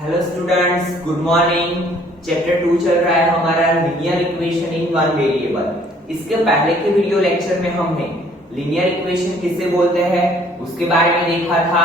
Hello students, good morning. Chapter 2 चल रहा है हमारा linear equation in one variable. इसके पहले के वीडियो लेक्चर में हमने लीनियर इक्वेशन किसे बोलते हैं उसके बारे में देखा था,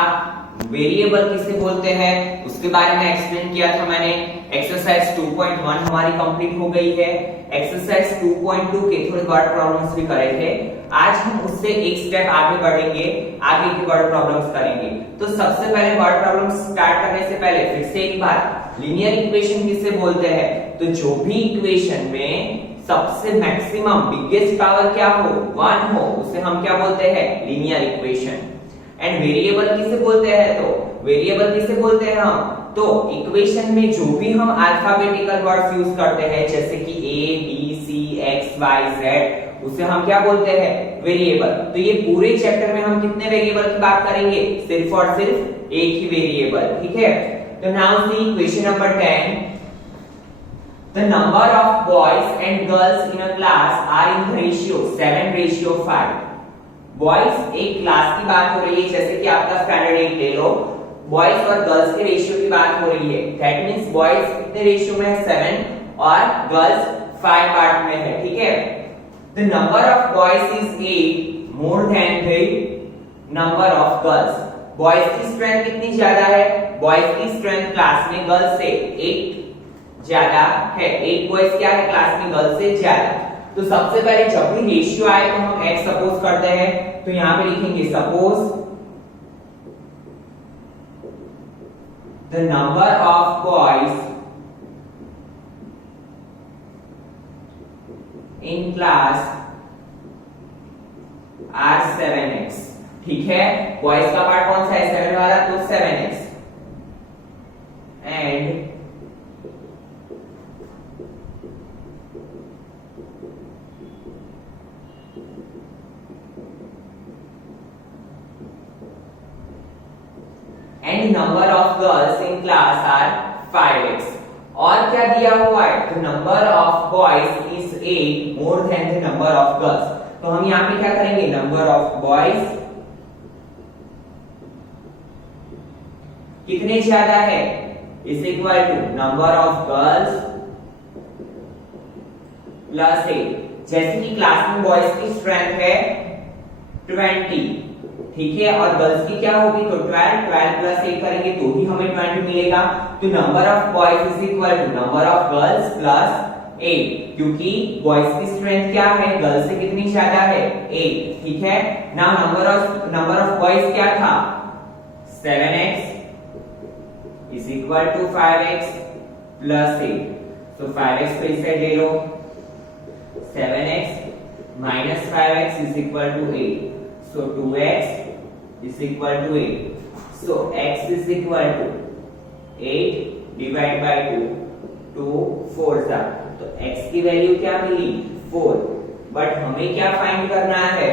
वेरिएबल किसे बोलते हैं उसके बारे में एक्सप्लेन किया था मैंने। एक्सरसाइज 2.1 हमारी कंप्लीट हो गई है। एक्सरसाइज 2.2 के थोड़े वर्ड प्रॉब्लम्स भी करे थे। आज हम उससे एक स्टेप आगे बढ़ेंगे, आगे की वर्ड प्रॉब्लम्स करेंगे। तो सबसे पहले वर्ड प्रॉब्लम स्टार्ट करने से पहले फिर से एक बार, लीनियर इक्वेशन किसे बोलते हैं? तो जो भी इक्वेशन में सबसे मैक्सिमम बिगेस्ट पावर क्या हो, 1 हो, उसे हम क्या बोलते हैं? Linear equation. एंड वेरिएबल किसे बोलते हैं? तो वेरिएबल किसे बोलते हैं हम? तो इक्वेशन में जो भी हम अल्फाबेटिकल वर्ड्स यूज करते हैं जैसे कि A B C X Y Z, उसे हम क्या बोलते हैं? वेरिएबल। तो ये पूरे चैप्टर में हम कितने वेरिएबल की बात करेंगे? सिर्फ और सिर्फ एक ही वेरिएबल, ठीक है। तो now see question number 10। The number of boys and girls in a class are in the ratio 7:5। Boys एक क्लास की बात हो रही है, जैसे कि आपका स्टैंडर्ड 8 ले लो, बॉयज और गर्ल्स के रेशियो की बात हो रही है। दैट मींस बॉयज कितने रेशियो में है? 7 और गर्ल्स 5 पार्ट में है, ठीक है। The number of boys is 8 more than the number of girls. Boys की स्ट्रेंथ कितनी ज्यादा है? बॉयज की स्ट्रेंथ क्लास में गर्ल्स से 8 ज्यादा है। 8 बॉयज क्या है क्लास में गर्ल्स से ज्यादा। तो सबसे पहले जब भी रेशियो आए तो हम x सपोज करते हैं, तो यहां पे लिखेंगे suppose the number of boys in class are 7x। ठीक है, बॉयज का पार्ट कौन सा है? 7 वाला, तो 7x। And number of girls in class are 5x। और क्या दिया हुआ है? तो number of boys is 8 more than the number of girls. तो हम यहां पे क्या करेंगे? नंबर ऑफ बॉयज कितने ज्यादा है is equal to number of girls plus 8। जैसे कि क्लास में बॉयज की स्ट्रेंथ है 20, ठीक है, और गर्ल्स की क्या होगी? तो 12 प्लस 8 करेंगे तो ही हमें 20 मिलेगा। तो number of boys is equal to number of girls plus 8, क्योंकि बॉयज की स्ट्रेंथ क्या है? गर्ल्स से कितनी ज्यादा है? 8, ठीक है। नाउ नंबर ऑफ बॉयज क्या था? 7x is equal to 5x plus 8। तो 5x पे इसे ले लो, 7x minus 5x is equal to 8। So 2x is equal to 8. So x is equal to 8 divided by 2, 2 4 सा, तो x की वैल्यू क्या मिली? 4। बट हमें क्या फाइंड करना है?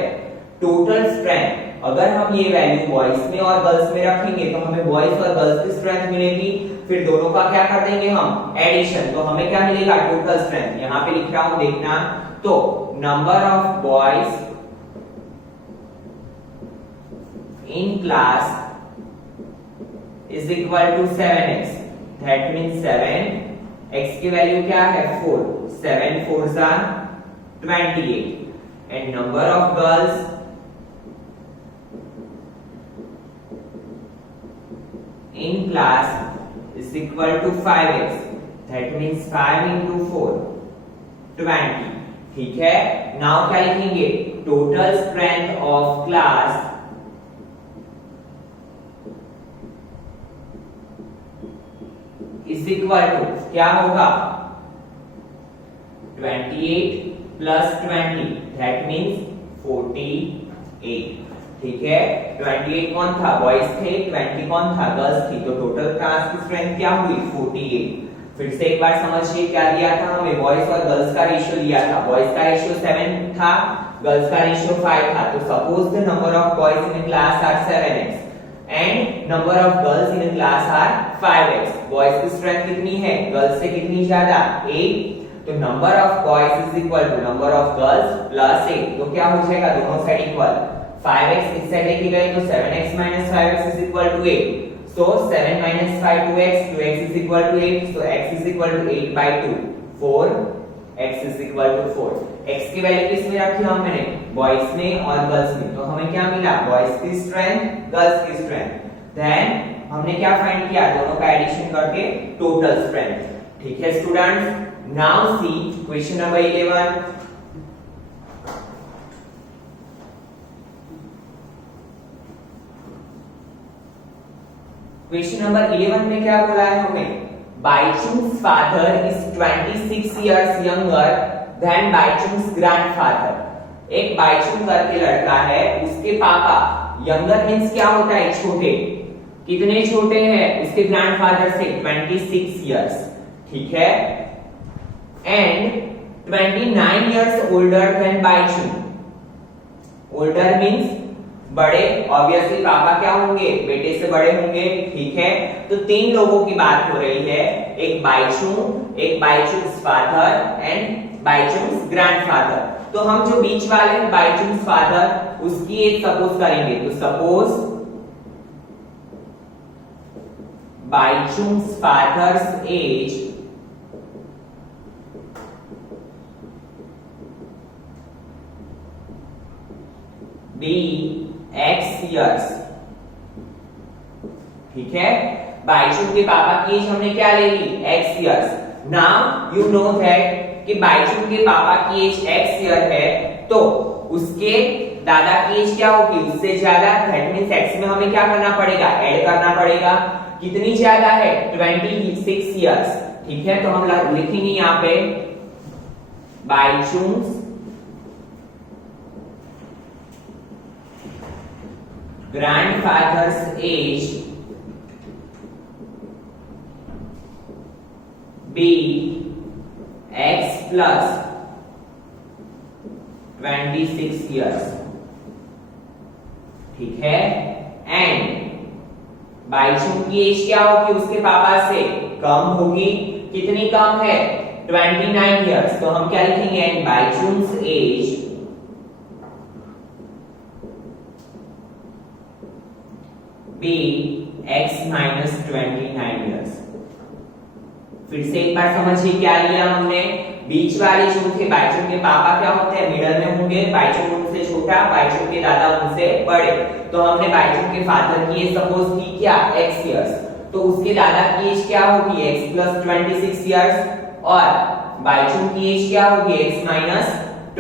Total strength. अगर हम ये वैल्यू बॉयज में और गर्ल्स में रखेंगे तो हमें बॉयज और गर्ल्स की स्ट्रेंथ मिलेगी, फिर दोनों का क्या कर देंगे हम? एडिशन। तो हमें क्या मिलेगा? Total strength. यहां पे लिख रहा हूं, देखना। तो number of boys in class is equal to 7x। that means 7 x की वैल्यू क्या है? 4। 7 4 सा 28। and number of girls in class is equal to 5x। that means 5 into 4 20। ठीक है, नाउ क्या लिखेंगे? Total strength of class is equal to क्या होगा? 28 प्लस 20, दैट मींस 48। ठीक है, 28 कौन था? बॉयज थे। 20 कौन था? गर्ल्स थी। तो टोटल क्लास की स्ट्रेंथ क्या हुई? 48। फिर से एक बार समझिए, क्या दिया था हमें? बॉयज और गर्ल्स का रेशियो दिया था। बॉयज का रेशियो 7 था, गर्ल्स का रेशियो 5 था। तो suppose the number of boys in class are 7x and number of girls in class are 5x। Boys की स्ट्रेंथ कितनी है? गर्ल्स से कितनी ज्यादा? 8। तो number of boys is equal to number of girls plus 8। तो क्या हो जाएगा? दोनों साइड इक्वल। 5x इस साइड लेके गए तो 7x - 5x is equal to 8। So 7 minus 5 2x, 2x is equal to 8, so x is equal to 8 by 2, 4, x is equal to 4. x की वैल्यू किस में रखी हमने, बॉयज में और गर्ल्स में, तो हमें क्या मिला, बॉयज की स्ट्रेंथ, गर्ल्स की स्ट्रेंथ. देन हमने क्या फाइंड किया, दोनों का एडिशन करके टोटल स्ट्रेंथ. ठीक है students, now see question number 11. Question number 11 में क्या बोला है हमें, Bhaichung's father is 26 years younger than Bhaichung's grandfather. एक बाइचुंग करके लड़का है, उसके पापा, यंगर मींस क्या होता है, छोटे. कितने छोटे हैं उसके ग्रैंडफादर से, 26 इयर्स. ठीक है, and 29 years older than Bhaichung. Older means बड़े, ऑब्वियसली पापा क्या होंगे, बेटे से बड़े होंगे. ठीक है, तो तीन लोगों की बात हो रही है, एक बाइचुंग, एक Bhaichung's father and Bhaichung's grandfather. तो हम जो बीच वाले हैं बाइचुंग्स फादर, उसकी एज सपोज करेंगे. तो suppose Bhaichung's father's age be x years. ठीक है, बाइचुंग के पापा की एज हमने क्या ले ली, x years. Now you know that कि बाइचुंग के पापा की एज x ईयर है, तो उसके दादा की एज क्या होगी, उससे ज्यादा. दैट मींस x में हमें क्या करना पड़ेगा, ऐड करना पड़ेगा. कितनी ज्यादा है, 26 इयर्स. ठीक है, तो हम लिखेंगे यहां पे Bhaichung's grandfather's age be x plus 26 years. ठीक है, एंड बाइचुंग की एज क्या होगी, उसके पापा से कम होगी. कितनी कम है, 29 इयर्स. तो हम क्या लिखेंगे, and Bhaichung's age be x minus 29 years. फिर से एक बार समझिए क्या लिया हमने, बीच वाले जो थे बाइचुंग के पापा क्या होते हैं, मिडल में होंगे. बाइचुंग उनसे छोटा, बाइचुंग के दादा उनसे बड़े. तो हमने बाइचुंग के फादर की एज सपोज की क्या, x इयर्स. तो उसके दादा की एज क्या होगी, x plus 26 इयर्स, और बाइचुंग की एज क्या होगी, x minus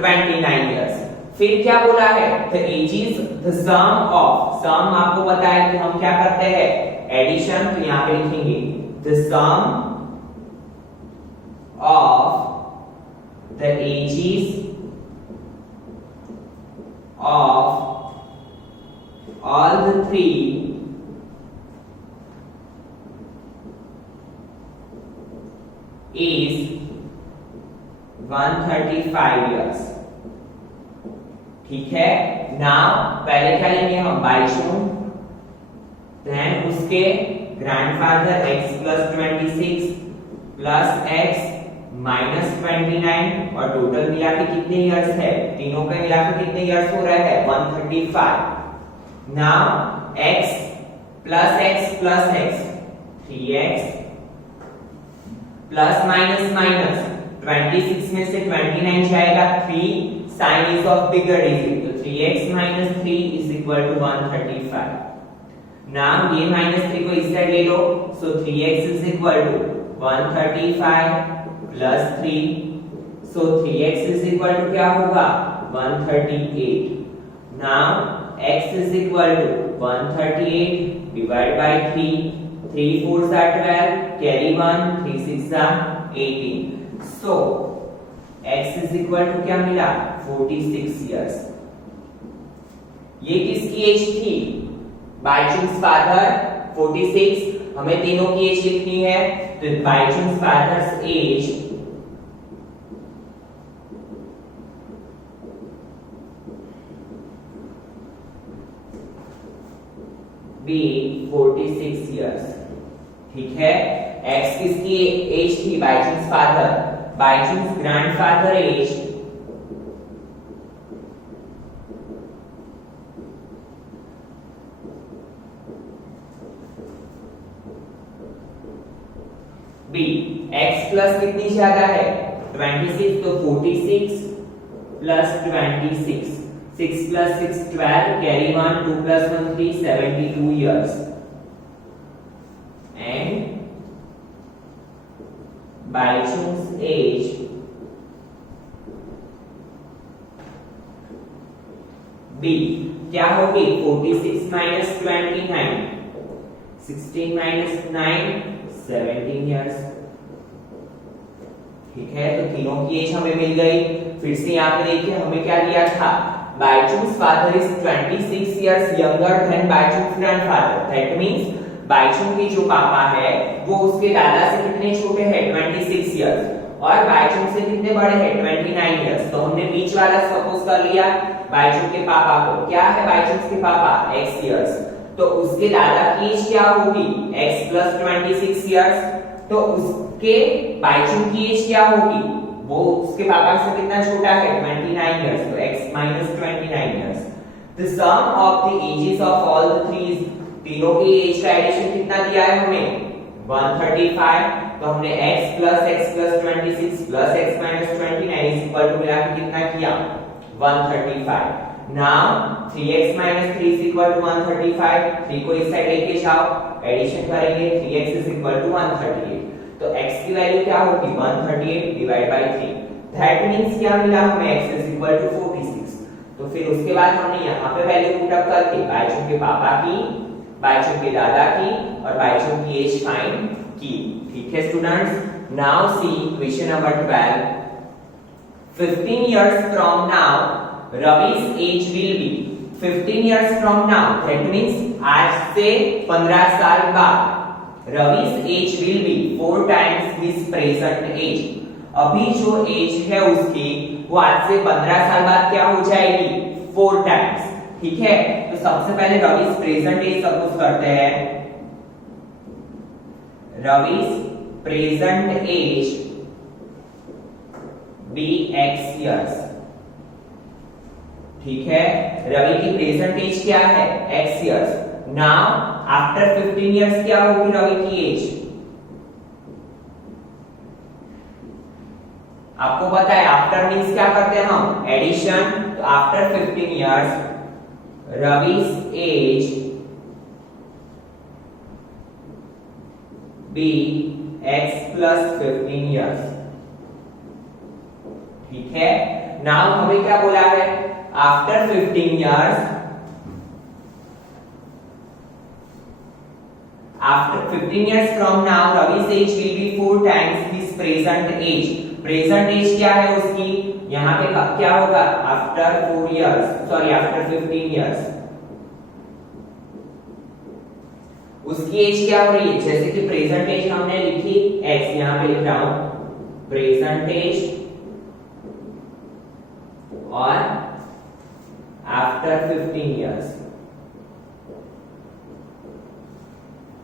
29 इयर्स. फिर क्या बोला है, the age is the sum of, sum आपको पता है कि हम क्या करते हैं, एडिशन. तो यहां पे लिखेंगे the sum of the ages of all the three is 135 years. ठीक है, नाउ पहले क्या लेंगे हम, बाइचुंग, देन उसके grandfather x plus 26 plus x minus 29, और टोटल मिला के कितने इयर्स है, तीनों का मिला के कितने इयर्स हो रहा है, 135. Now x plus x 3x plus minus minus 26 में से 29 जाएगा 3, sign is of bigger digit, तो 3x minus 3 is equal to 135. Now ये माइनस 3 को इस साइड ले लो, सो 3x is equal to 135 plus 3, so 3x is equal to क्या होगा, 138. Now x is equal to 138 divided by 3, 3 4s are 12, carry 1, 3 6 are 18. So x is equal to क्या मिला, 46 years. ये किसकी एज थी, बाइचुंग्स फादर 46, हमें तीनों की एज लिखनी है, तो Bhaichung's father's age be 46 years. ठीक है, x किसकी एज थी, Bhaichung's father, Bhaichung's grandfather age be x plus कितनी ज्यादा है 26, तो 46 plus 26, 6 plus 6 12, carry 1, 2 plus 1 3, 72 years. And Baichung's age B क्या होगी 46 minus 29, 16 minus 9, 17 years. ठीक है, तो तीनों की एज हमें मिल गई। फिर से यहाँ पे देखिए हमें क्या दिया था, Baichung's father is 26 years younger than Baichung's grandfather. That means Bhaichung के जो पापा है वो उसके दादा से कितने छोटे हैं 26 इयर्स और बाइचुंग से कितने बड़े हैं 29 इयर्स। तो हमने बीच वाला सपोज कर लिया बाइचुंग के पापा को, क्या है बाइचुंग के पापा x इयर्स, तो उसके दादा की एज क्या होगी x प्लस 26 इयर्स, तो उसके बाइचुंग की एज क्या होगी, वो उसके पापा से कितना छोटा है 29 इयर्स, तो x minus 29 years. The sum of the ages of all the three, तीनों की एज का एडिशन कितना दिया है हमें 135, तो हमने x plus 26 plus x minus 29 is equal to मिला के कितना किया 135। Now 3x minus 3 is equal to 135, 3 को इस साइड लेके जाओ एडिशन करेंगे 3x is equal to 138, तो x की वैल्यू क्या होगी 138 डिवाइड बाय 3, दैट मींस क्या मिला हमें x is equal to 46। तो फिर उसके बाद हमने यहाँ पे वैल्यू पुट अप करके बाइचुंग के पापा की, बाइचुंग के दादा की और बाइचुंग की एज फाइंड की। ठीक है students, now see question number 12। 15 years from now Ravi's age will be 15 years from now, that means आज से 15 साल बाद Ravi's age will be 4 times his present age। अभी जो एज है उसकी वो आज से 15 साल बाद क्या हो जाएगी 4 टाइम्स। ठीक है, तो सबसे पहले रवि's प्रेजेंट एज सपोज करते हैं, Ravi's present age be x years. ठीक है, रवि की प्रेजेंट एज क्या है x years. Now after 15 years क्या होगी रवि की एज, आपको पता है आफ्टर मींस क्या करते हैं हम एडिशन, तो after 15 years Ravi's age be x plus 15 years। ठीक है, नाउ हमें क्या बोला है after 15 years, after 15 years from now Ravi's age will be 4 times his present age। Present age क्या है उसकी, यहाँ पे क्या होगा after 4 years, sorry after 15 years उसकी एज क्या हो रही है, जैसे कि प्रेजेंट एज हमने लिखी x, यहाँ पे लिख रहा हूं प्रेजेंट एज और आफ्टर 15 इयर्स।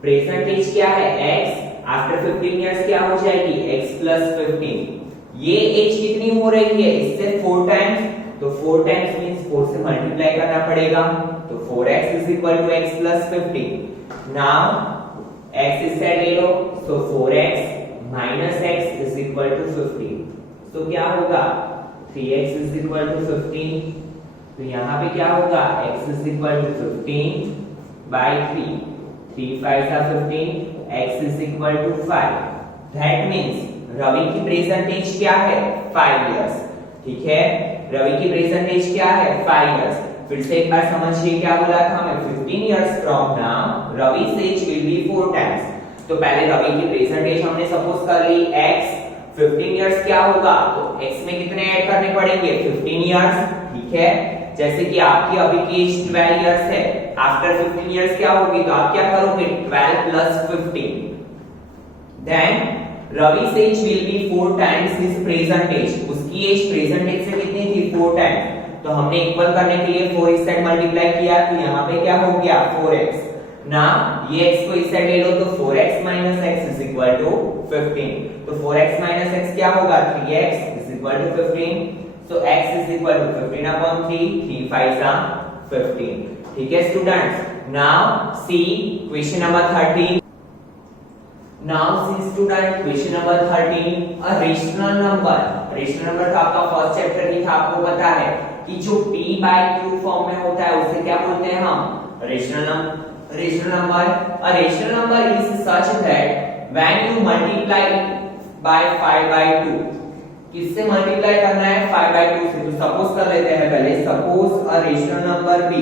प्रेजेंट एज क्या है x, आफ्टर 15 इयर्स क्या हो जाएगी x प्लस 15। ये एज कितनी हो रही है इससे 4 टाइम्स, तो 4 टाइम्स मींस 4 से मल्टीप्लाई करना पड़ेगा, तो 4x is equal to x plus 15। Now x इस साइड ले लो, so 4x minus x is equal to 15, तो क्या होगा 3x is equal to 15, तो यहाँ पे क्या होगा x is equal to 15 by 3, 3 5 are 15, x is equal to 5। That means Ravi की प्रेजेंट एज क्या है 5 इयर्स। ठीक है, रवि की प्रेजेंट एज क्या है 5 इयर्स। फिर से एक बार समझिए क्या बोला था हमें 15 years from now Ravi's age will be 4 times. तो पहले रवि की प्रेजेंट एज हमने सपोज कर ली x, 15 इयर्स क्या होगा, तो x में कितने ऐड करने पड़ेंगे 15 इयर्स। ठीक है, जैसे कि आपकी अभी की एज 12 इयर्स है, आफ्टर 15 इयर्स क्या होगी, तो आप क्या करोगे 12 plus 15, then Ravi's age will be 4 times his present age। उसकी एज प्रेजेंट एज से कितनी थी 4 टाइम्स, तो हमने इक्वल करने के लिए 4 इस साइड मल्टीप्लाई किया, तो यहाँ पे क्या हो गया 4x। ना ये x को इस साइड ले लो, तो 4x minus x is equal to 15, तो 4x minus x क्या होगा 3x is equal to 15, so x is equal to 15 upon 3, 3 5 are 15। ठीक है students, now see question number 13। Now see student question number 13 a rational number। Rational number तो आपका first chapter ही था, आपको पता है कि जो p by q फॉर्म में होता है उसे क्या बोलते हैं हम? Rational number. A rational number is such that when you multiply by 5 by 2, किससे मल्टीप्लाई करना है? 5 by 2 से। तो सपोज कर लेते हैं पहले, suppose a rational number b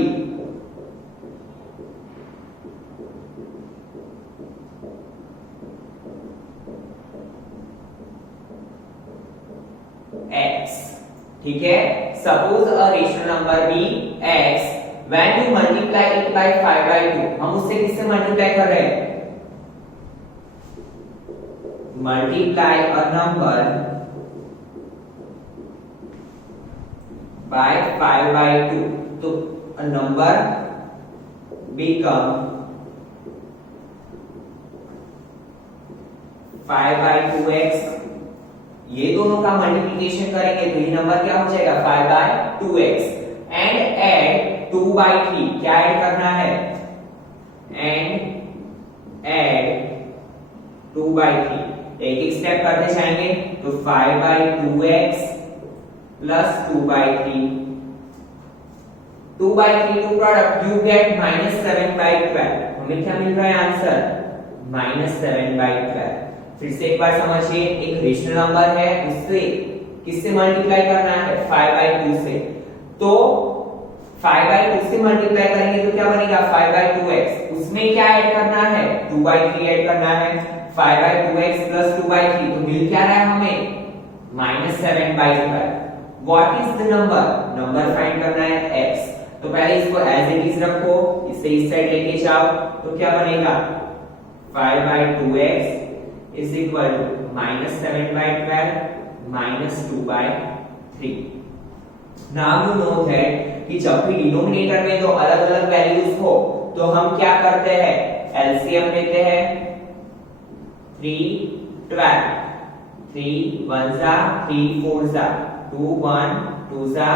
x, ठीक है। Suppose a rational number b x when you multiply it by 5 by 2, हम उससे किससे मल्टीप्लाई कर रहे हैं? Multiply a number by 5 by 2, तो a number become 5 by 2x। ये दोनों का मल्टीप्लिकेशन करेंगे तो ये नंबर क्या हो जाएगा? 5 by 2x। And add 2 by 3, क्या ऐड करना है? एंड ऐड 2 by 3, एक एक स्टेप करते जाएंगे। तो 5 by 2x plus 2 by 3, 2 by 3 to product you get -7 by 12। हमें क्या मिल रहा है आंसर? -7 by 12। फिर से एक बार समझिए, एक रेशनल नंबर है, उससे किससे मल्टीप्लाई करना है? 5 by 2 से। तो 5 by 2 से मल्टीप्लाई करेंगे तो क्या बनेगा? 5 by 2x। उसमें क्या ऐड करना है? 2 by 3 ऐड करना है। 5 by 2x प्लस 2 by 3, तो मिल क्या रहा है हमें? -7 by 12। What is the number? Number find करना है x। तो पहले इसको एज इट इज रखो, इसे इस साइड लेके जाओ, तो क्या बनेगा? 5 by 2x is equal to -7 by 12 -2 by 3। Now you know that कि जब भी डिनोमिनेटर में दो अलग अलग वैल्यूज हो तो हम क्या करते हैं? एलसीएम लेते हैं। 3 12, 3 1 जा 3 4 जा 2 1 2 जा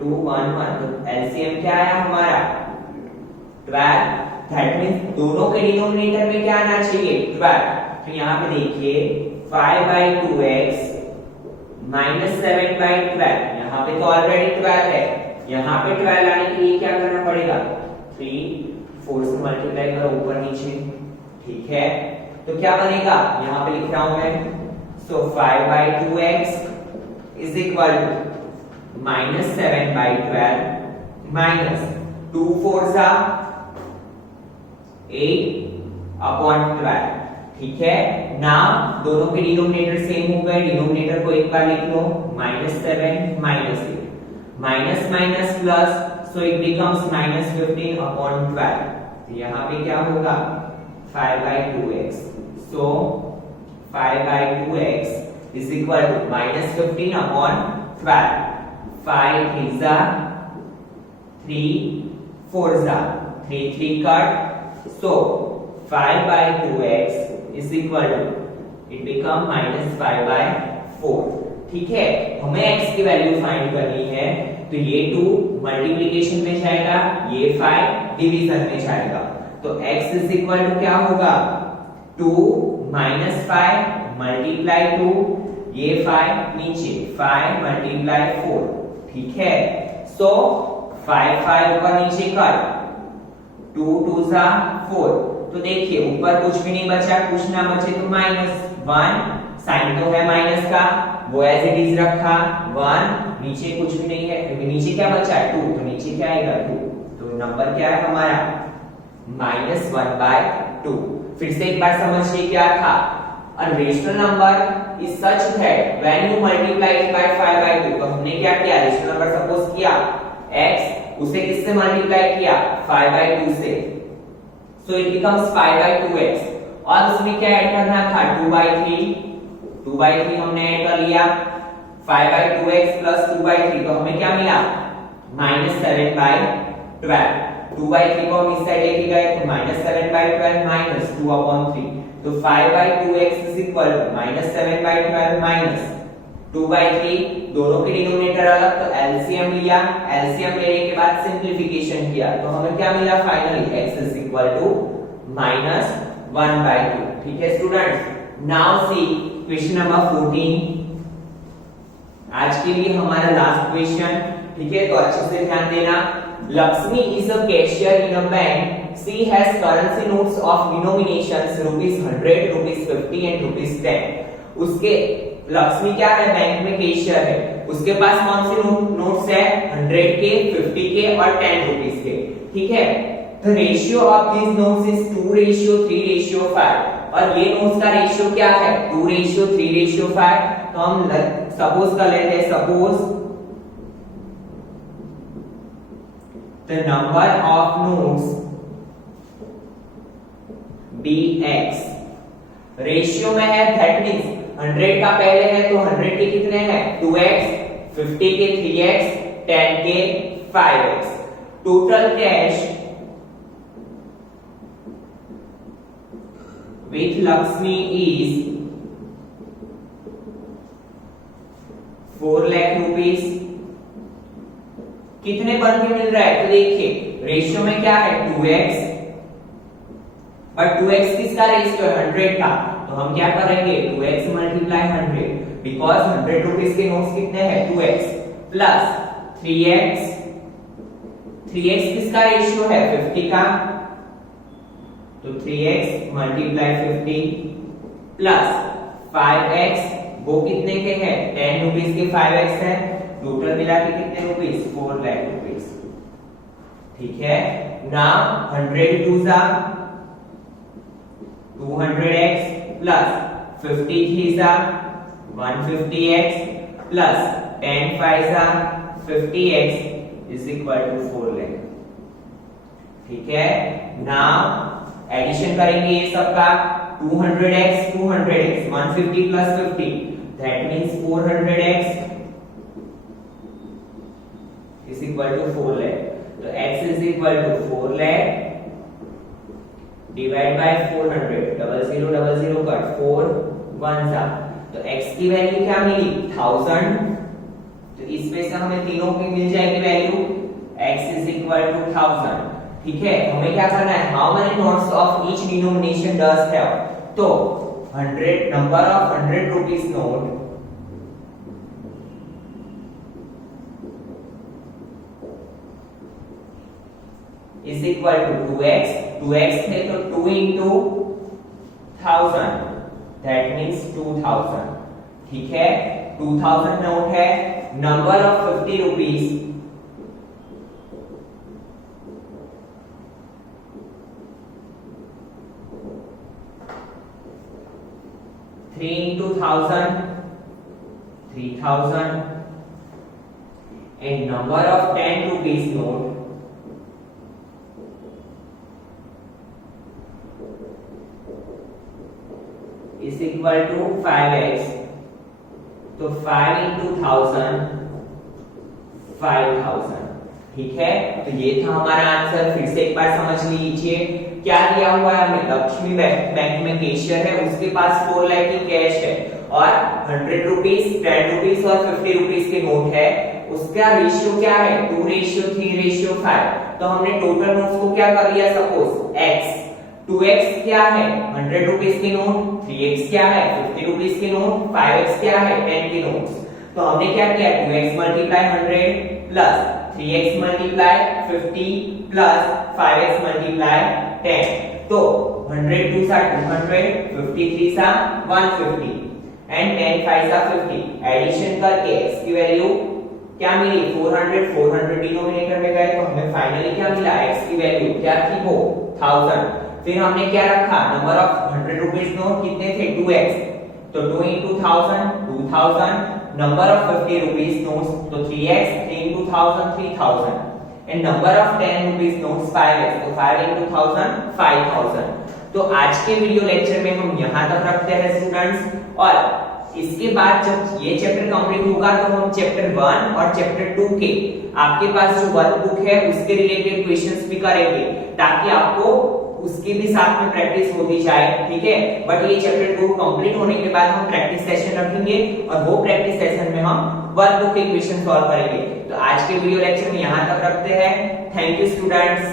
2 1 1, तो एलसीएम क्या आया हमारा? 12। दैट मींस दोनों के डिनोमिनेटर में क्या आना चाहिए? 12। तो यहाँ पे देखिए 5 by 2x -7 by 12, यहाँ पे तो ऑलरेडी 12 है, यहाँ पे 12 लाने के लिए क्या करना पड़ेगा? 3 4 से मल्टीप्लाई करो ऊपर नीचे, ठीक है। तो क्या बनेगा? यहाँ पे लिख रहा हूं मैं। So 5 by 2x is equal to -7 by 12 minus 2 4 जा 8 अपॉन 12, ठीक है। नाउ दोनों के डिनोमिनेटर सेम हो गए, डिनोमिनेटर को एक बार लिख लो, -7 -8, minus minus plus, so it becomes -15 upon 12। तो यहाँ पे क्या होगा? 5 by 2x। So 5 by 2x is equal to -15 upon 12। 5 3 जा 3 4 जा 3 3 cut, so 5 by 2x is equal to it become -5 by 4, ठीक है। हमें x की वैल्यू फाइंड करनी है, तो ये 2 मल्टीप्लिकेशन में जाएगा, ये 5 डिवीजन में जाएगा। तो x is equal to क्या होगा? 2 -5 मल्टीप्लाई 2, ये 5 नीचे 5 मल्टीप्लाई 4, ठीक है। सो 5 5 ऊपर नीचे कर, 2 2 जा 4, तो देखिए ऊपर कुछ भी नहीं बचा, कुछ ना बचे तो -1, साइन तो है माइनस का, वो एज इट इज रखा 1, नीचे कुछ भी नहीं है, क्योंकि नीचे क्या बचा है? 2, तो नीचे क्या आएगा? 2। तो नंबर क्या है हमारा? -1 by 2। फिर से एक बार समझिए क्या था? A rational number is such that when you multiply it by 5 by 2, तो हमने क्या किया? रेशनल नंबर सपोज किया x, उसे किससे मल्टीप्लाई किया? 5 by 2 से, so it becomes 5 by 2x। और उसमें क्या ऐड करना था? 2 by 3, 2 by 3 हमने ऐड कर लिया। 5 by 2x प्लस 2 by 3, तो हमें क्या मिला? -7 by 12। 2 by 3 को हम इस साइड लेके गए तो -7 by 12 माइनस 2 अपॉन 3, तो 5 by 2x is equal to -7 by 12 minus 2 by 3, दोनों के डिनोमिनेटर अलग, तो एलसीएम लिया, एलसीएम लेने के बाद सिंपलीफिकेशन किया, तो हमें क्या मिला finally? x is equal to -1 by 2। ठीक है students. Now see question number 14। आज के लिए हमारा लास्ट क्वेश्चन, ठीक है, तो अच्छे से ध्यान देना। Lakshmi is a cashier in a bank. She has currency notes of denominations ₹100, ₹50 and ₹10। उसके लक्ष्मी क्या है, बैंक में कैशियर है, उसके पास कौन सी नोट्स है, 100 के, 50 के और 10 रुपीस के, ठीक है। The ratio of these notes is 2:3:5 और ये नोट्स का रेशियो क्या है, 2:3:5। तो हम सपोज कर लेते हैं, suppose the number of notes BX ratio में है, दैट मींस 100 का पहले है तो 100 के कितने हैं, 2x, 50 के 3x, 10 के 5x। Total cash with Lakshmi is 4 lakh rupees. कितने बन के मिल रहा है, तो देखिए रेशियो में क्या है, 2x, और 2x किसका रेशियो है, 100 का, तो हम क्या करेंगे, 2x मल्टीप्लाई 100, बिकॉज 100 रुपीस के नोट्स कितने हैं, 2x प्लस 3x, 3x किसका रेशियो है, 50 का, तो 3x मल्टीप्लाई 50 प्लस 5x, वो कितने के हैं, 10 रुपीस के 5x है, टोटल मिला के कितने रुपीस, 4 लाख रुपीस, ठीक है। नाउ 100 2 जा 200x प्लस 50 3 जा 150x प्लस 10 5 जा 50x is equal to 4 lakh, ठीक है। नाउ एडिशन करेंगे ये सबका, 200x 200x 150 plus 50 that means 400x is equal to 4 lakh। तो x is equal to 4 lakh divide by 400, 0000 cut 4 1 जा, तो x की वैल्यू क्या मिली, 1000। तो इसमें से हमें तीनों की मिल जाएगी value, x is equal to 1000, ठीक है। हमें क्या करना है, how many notes of each denomination does have, तो 100 number of 100 rupees note is equal to 2x, 2x है तो 2 into 1000 that means 2000, ठीक है। 2000 नोट है, number of 50 rupees three into 1000 3000 and number of 10 rupees note is equal to 5x, तो 5 into 1000 5000, ठीक है। तो ये था हमारा आंसर, फिर से एक बार समझ लीजिए क्या दिया हुआ है हमें, लक्ष्मी बैंक में कैशियर है, उसके पास 4 लाख की कैश है और 100 रुपीस 10 रुपीस और 50 रुपीस के नोट है, उसका रेशियो क्या है, 2:3:5। तो हमने टोटल नोट्स को क्या कर लिया, सपोज x 2x क्या है, 100 रुपीस के नोट, 3x क्या है, 50 रुपीस के नोट, 5x क्या है, 10 के नोट्स। तो हमने क्या किया, 2x multiply 100 plus 3x multiply 50 plus 5x multiply 10। तो 100 2 सा 200, 53 सा 150 एंड 10 5 सा 50। एडिशन करके x की वैल्यू क्या मिली, 400, 400 डिनोमिनेटर में गए तो हमें फाइनली क्या मिला, x की वैल्यू क्या थी, वो 1000। फिर हमने क्या रखा, नंबर ऑफ 100 रुपीस नोट कितने थे, 2x, तो 2 into 1000 2000, number of 50 rupees notes तो 3x, 3 into 1000 3000 and number of 10 rupees notes 5x, तो 5 into 1000 5000। तो आज के वीडियो लेक्चर में हम यहाँ तक रखते हैं स्टूडेंट्स, और इसके बाद जब ये चैप्टर कंप्लीट होगा तो हम चैप्टर 1 और चैप्टर 2 के आपके पास जो वर्कबुक है उसके रिलेटेड क्वेश्चंस भी करेंगे, ताकि आपको उसकी भी साथ में प्रैक्टिस होती जाए, ठीक है। बट ये चैप्टर 2 कंप्लीट होने के बाद हम प्रैक्टिस सेशन रखेंगे और वो प्रैक्टिस सेशन में हम वर्कबुक के क्वेश्चन सॉल्व करेंगे। तो आज के वीडियो लेक्चर में यहाँ तक रखते हैं। Thank you students.